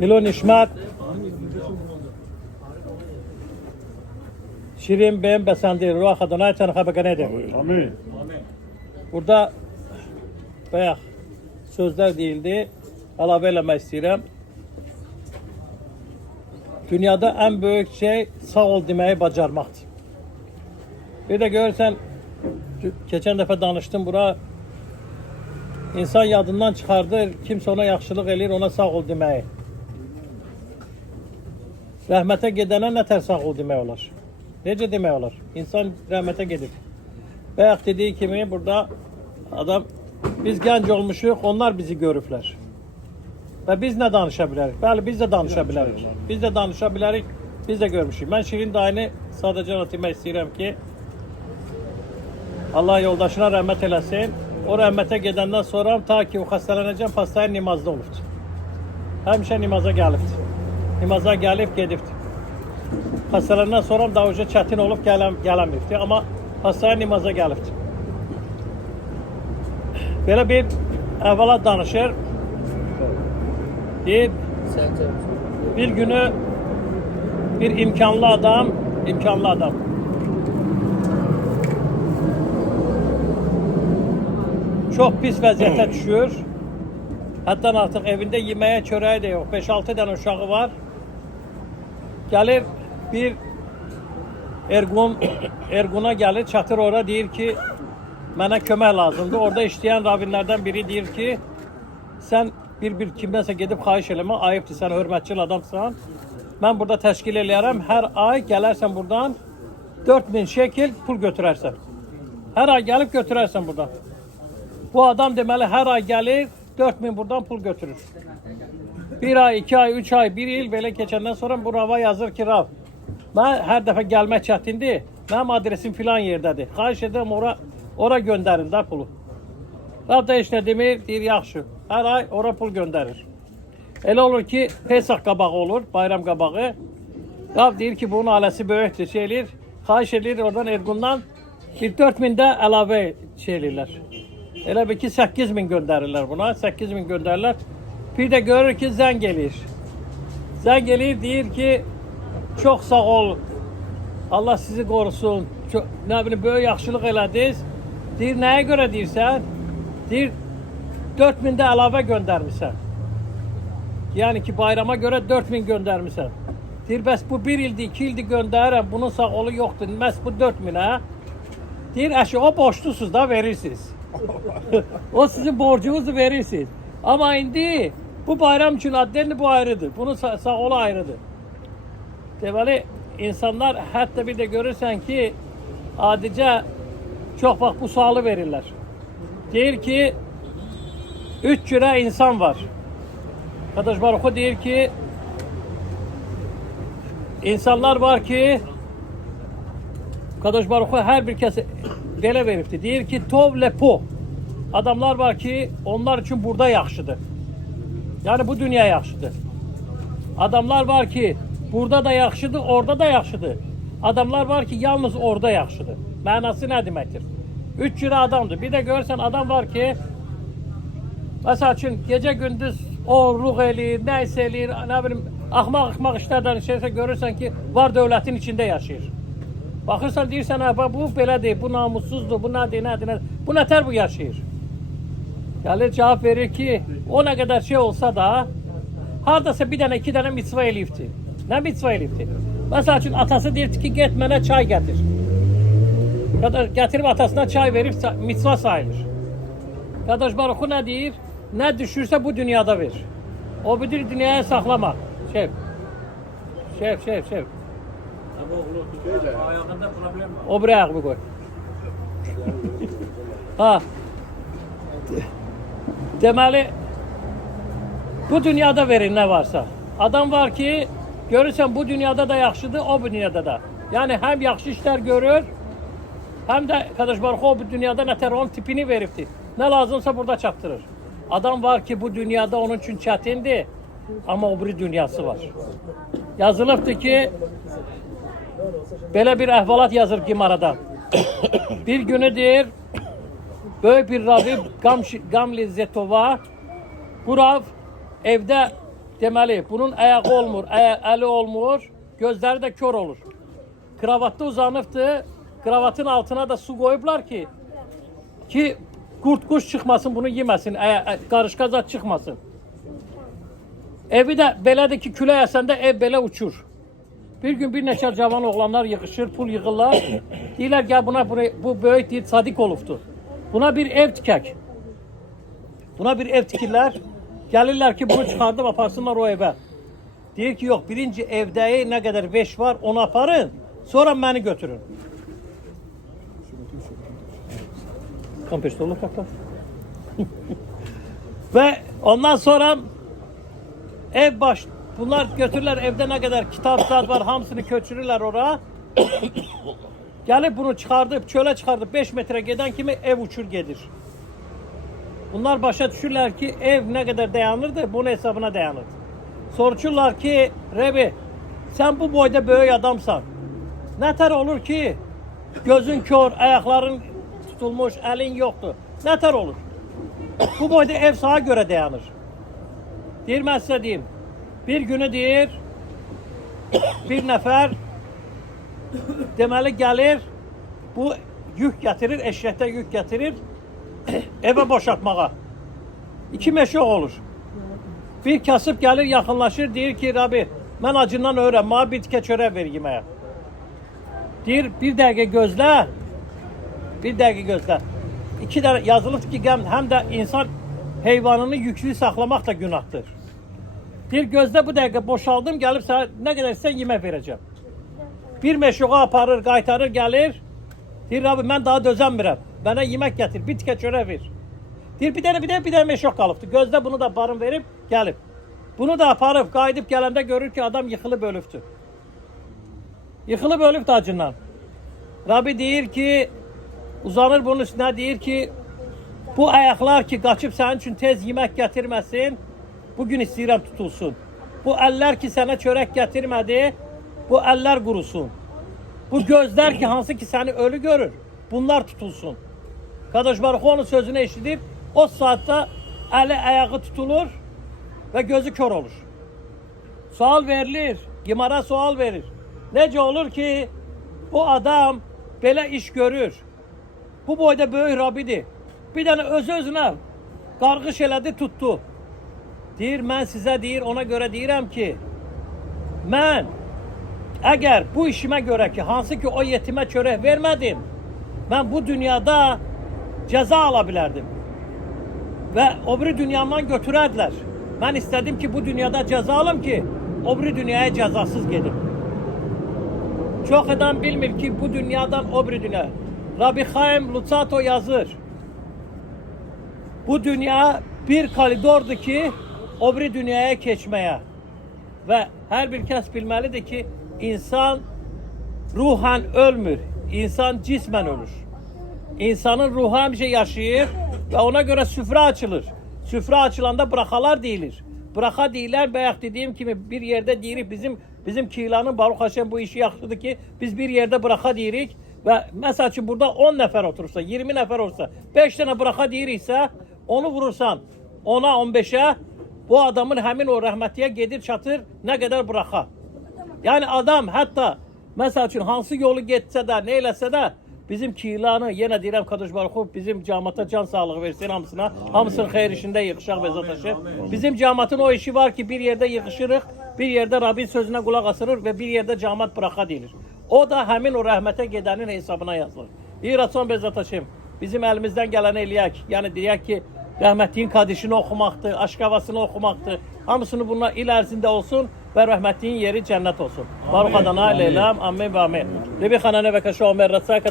Milon İşmet, Şirin ben besendir, ruh adına çanı habekanede. Amin. Burada bayağı sözler değildi. Əlavə eləmək istəyirəm. Dünyada en büyük şey sağ ol demeyi bacarmaqdır. Bir de görürsən, geçen defa danıştım bura, insan yadından çıxardır, kimsə ona yaxşılıq eləyir, ona sağ ol demeyi. Rəhmətə gedənə nətər sağ ol demək olar? Necə demək olar? İnsan rəhmətə gedir. Bayaq dediği kimi burada adam, biz gənc olmuşuq, onlar bizi görüblər. Və biz nə danışa bilərik? Bəli, biz də danışa bilərik. Biz də danışa bilərik, biz də görmüşük. Mən Şirin dayını sadəcə anlatmaq istəyirəm ki, Allah yoldaşına rəhmət eləsin. O rəhmətə gedəndən sonra ta ki o xəstələnəcəm, pastayın nimazda olubdur. Həmişə nimaza gəlibdir. Nimaza gəlib, gedibdir. Xəstələnəndən sonra da uca çətin olub gələmibdir. Amma pastaya nimaza gəlibdir. Belə bir əhvalat danışır. Deyib, bir günü bir imkanlı adam çok pis vəziyyətə düşür. Hətta artıq evində yeməyə, çörəyi də yox. 5-6 dənə uşağı var. Gəlir bir Ergun'a gəlir, çatır ora, deyir ki, mənə kömək lazımdır. Orada işləyən ravinlərdən biri deyir ki, sən bir kimdənsə gedib xahiş eləmə, ayıbdır, sən hörmətçil adamsan. Mən burada təşkil eləyərəm, hər ay gələrsən buradan 4000 şekil pul götürərsən. Hər ay gəlib götürərsən buradan. Bu adam deməli hər ay gəlir, 4000 buradan pul götürür. 1 ay, 2 ay, 3 ay, 1 il belə keçəndən sonra bu rava yazır ki, Rav, mən hər dəfə gəlmək çətindir, mənim adresim filan yerdədir. Xahiş edirəm, ora göndərin də pulu. Rav da heç nə demir, deyir, yaxşı. Hər ay ora pul göndərir. Elə olur ki, Pesach qabağı olur, bayram qabağı. Rav deyir ki, bunun ailəsi böyükdür, şey eləyir. Xahiş edir oradan Ergun'dan bir 4000 də əlavə şey eləyirlər. Elə bir ki 8000 göndərirlər buna, 8000 göndərirlər. Bir də görür ki zəng gelir. Zəng gelir, deyir ki çox sağ ol, Allah sizi qorusun, nə bilim böyük yaxşılıq elədiniz. Deyir, nəyə görə deyirsən? Deyir, 4000 də əlavə göndərmişsən. Yəni ki bayrama görə 4000 göndərmişsən. Deyir, bəs bu 1 ildir, 2 ildir göndərirəm, bunun sağ olu yoxdur. Məhz bu 4000 hə? Deyir, əşi o borçlusuz da verirsiniz. O sizin borcunuzdu verirsiniz. Ama indi bu bayram için addenli bu ayrıdır. Bunun sağ olu ayrıdır. Deməli insanlar hətta bir də görürsən ki adicə çox vaxt bu sualı verirlər. Deyir ki 3 cürə insan var. Qardaş Baruxu deyir ki insanlar var ki Qardaş Baruxu hər bir kəsə belə veribdir. Deyir ki tov lepo. Adamlar var ki onlar için burada yaxşıdır. Yani bu dünya yaxşıdır. Adamlar var ki burada da yaxşıdır, orada da yaxşıdır. Adamlar var ki yalnız orada yaxşıdır. Mənası nə deməkdir? 3 cürə adamdır. Bir də görürsən adam var ki məsəl üçün gecə gündüz oğurluq eləyir, nəysə eləyir, nə bilim axmaq işlərdən şeysə görürsən ki var dövlətin içində yaşayır. Baxırsan deyirsən ha bu belədir, bu namussuzdur, bu nədir. Bu nətər bu yaşayır? Gəlir cavab verir ki o nə qədər şey olsa da hardasa bir dənə, 2 dənə mitzva eləyibdir. Nə mitzva eləyibdir? Məsəl üçün atası deyir ki get mənə çay gətir. Gətirib atasına çay verib mitzva sayılır. Qardaş Baruxu nə deyir? Nə düşürsə bu dünyada ver. O bir dünyaya saxlama. Şef. O bir ayağımı koy. Ha. Deməli bu dünyada verin nə varsa. Adam var ki görürsən bu dünyada da yaxşıdır, o bu dünyada da. Yani hem yaxşı işlər görür, hem de Qardaş Baruxu o bu dünyada nətər onun tipini veribdir. Nə lazımsa burada çatdırır. Adam var ki bu dünyada onun için çətindir, ama o bir dünyası var. Yazılıbdır ki belə bir əhvalat yazır Gimara'da. Bir günü deyir, böyük bir ravi Gamli Zetova, bu rav evdə deməli, bunun ayağı olmur, əli olmur, gözləri də kör olur. Kravatda uzanıbdır, kravatın altına da su koyublar ki kurt kuş çıxmasın, bunu yeməsin, qarışqa zat çıxmasın. Evi də belədir ki, külək əsəndə ev belə uçur. Bir gün bir neçə cavan oğlanlar yığışır, pul yığırlar. Deyirlər, gəl bu böyük deyir, Sadiq olubdur. Buna bir ev tikək. Buna bir ev tikirlər. Gəlirlər ki, bunu çıxardıb aparsınlar o evə. Deyir ki, yox, birinci evdəyi nə qədər veş var, onu aparın, sonra məni götürün. Kompeştolu bakalım. Ve ondan sonra bunlar götürürler, evde ne kadar kitaplar var hamısını köçürürler oraya. Gelip bunu çıkardıp çöle çıkardıp 5 metre giden kimi ev uçur gelir. Bunlar başa düşürler ki ev ne kadar dayanırdı, bunun hesabına dayanırdı. Soruşurlar ki, Rebi sen bu boyda böyük adamsan. Nətər olur ki gözün kör, ayakların tutulmuş, elin yoktu. Nətər olur? Bu boyda ev sağa göre dayanır. Deyir, mən sizə deyim. Bir günü deyir, bir nəfər deməli gəlir, bu yük getirir, eşekte yük getirir, eve boşaltmağa. 2 meşok olur. Bir kasıb gəlir, yaxınlaşır, deyir ki, Rabbi, mən acından öyrəm, mənə bir tikə çörək ver yeməyə. Deyir, bir dəqiqə gözlə, bir dəqiqə gözlə. 2 dənə yazılıbdır ki, həm də insan heyvanını yüklü saxlamaq da günahdır. Deyir, gözlə bu dəqiqə boşaldım, gəlib sənə nə qədər sən yemək verəcəm. Bir meşoğa aparır, qaytarır, gəlir. Deyir, Rabbi, mən daha dözəmirəm, mənə yemək gətir, bir tikə çörək ver. Deyir, bir dənə meşok qalıbdır. Gözlə bunu da barın verib, gəlib. Bunu da aparıb, qayıdıb gələndə görür ki, adam yıxılıb ölübdür. Yıxılıb ölübdür acından. Rabbi deyir ki, uzanır bunun üstünə, deyir ki, bu ayaqlar ki, qaçıb sənin üçün tez yemək gətirməsin, bugün istəyirəm tutulsun. Bu əllər ki, sənə çörək gətirmədi, bu əllər qurusun. Bu gözlər ki, hansı ki, səni ölü görür, bunlar tutulsun. Qardaş Baruxu onun sözünü eşidir, o saatdə əli, ayağı tutulur və gözü kör olur. Sual verilir, Gemara sual verir. Necə olur ki, bu adam belə iş görür. Bu boyda böyük Rabbidir. Bir dənə öz-özünə qarğış elədi, tuttu. Deyir, mən sizə deyir, ona görə deyirəm ki, mən əgər bu işimə görə ki, hansı ki o yetimə çörək vermədim, mən bu dünyada cəza ala bilərdim. Və o biri dünyamdan götürərdilər. Mən istədim ki, bu dünyada cəza alım ki, o biri dünyaya cəzasız gedim. Çox adam bilmir ki, bu dünyadan o biri dünya. Rabbi Chaim Luzzatto yazır. Bu dünya bir koridordur ki, o biri dünyaya keçməyə. Və hər bir kəs bilməlidir ki, insan ruhan ölmür, insan cismen ölür. İnsanın ruhu həmişə yaşayır və ona görə süfrə açılır. Süfrə açılanda bıraxalar deyilir. Bıraxa deyirlər, bayaq dediyim kimi bir yerdə deyirik, bizim Kilanın Baruch Haşem bu işi yaxşıdır ki, biz bir yerdə bıraxa deyirik və məsəl üçün burada 10 nəfər oturursa, 20 nəfər olursa, 5 dənə bıraxa deyiriksə, onu vurursan 10'a 15'e, bu adamın həmin o rəhmətliyə gedir, çatır, nə qədər bıraxa. Yəni adam hətta məsəl üçün hansı yolu getsə də, nə eləsə də, bizim Kilanı, yenə deyirəm Qadosh Baruxu, bizim cəmaata can sağlığı versin hamısına, hamısının xeyir işində yığışaq və zataşı. Bizim cəmaatın o işi var ki, bir yerdə yığışırıq, bir yerdə Rabbin sözünə qulaq asırıq və bir yerdə cəmaat bıraxa deyilir. O da həmin o rəhmətə gedənin hesabına yazılır. İrason və zataşım, bizim əlimizdən gələni eləyək, yəni deyək ki, rəhmətliyin kadişini oxumaqdır, aşqavasını oxumaqdır, hamısını bunlar il ərzində olsun və rəhmətliyin yeri cənnət olsun. Baruch Adonai Le'olam, amin və amin. Rebi xananə və kaşa Ömer Ratzak,